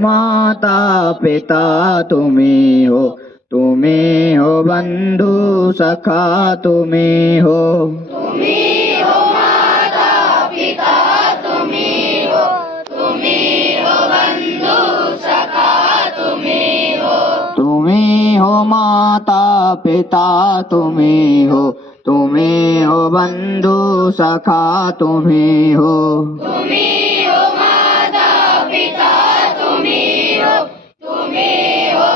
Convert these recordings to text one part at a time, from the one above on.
माता पिता तुम्ही हो बंधु सखा तुम्ही हो माता पिता तुम्ही हो बंधु सखा तुम्ही हो माता पिता तुम्ही हो बंधु सखा तुम्ही हो माता पिता तुम्ही हो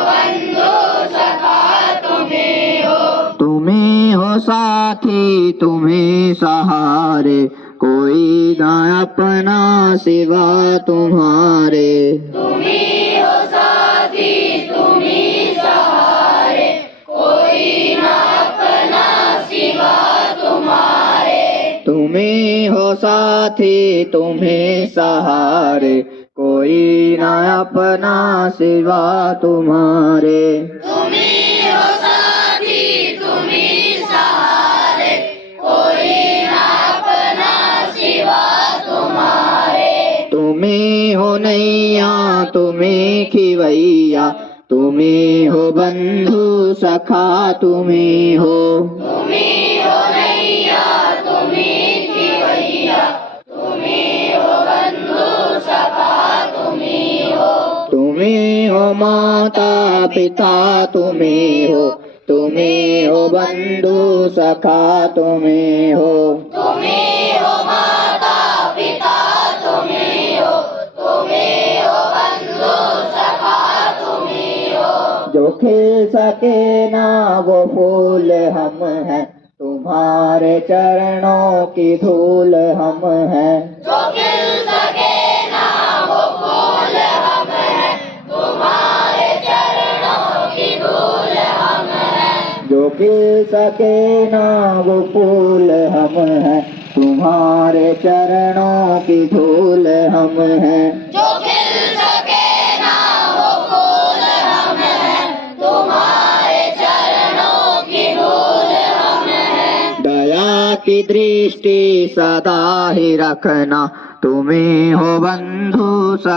बंधु सखा तुम्ही हो साथी तुम्ही सहारे कोई न अपना सिवा तुम्हारे साथी तुम्ही सहारे कोई न अपना सिवा तुम्हारे साथी तुम्ही सहारे कोई न अपना सिवा तुम्हारे साथी तुम्ही सहारे कोई न अपना सिवा तुम्हारे नैया तुम्ही खिवैया तुम्ही हो बंधु सखा तुम्ही हो नैया तुम्ही खिवैया तुम्ही बंधु सखा तुम्ही हो माता पिता तुम्ही हो बंधु सखा तुम्ही हो माता पिता तुम्ही हो बंधु सखा तुम्ही हो जो खिल सके ना वो फूल हम हैं तुम्हारे चरणों की धूल हम हैं जो खिल सके ना वो फूल हम हैं तुम्हारे चरणों की धूल हम हैं जो खिल सके ना वो फूल हम हैं तुम्हारे चरणों की धूल हम हैं जो खिल सके ना वो फूल हम हैं तुम्हारे चरणों की धूल हम हैं दया की दृष्टि सदा ही रखना तुम्ही हो बंधु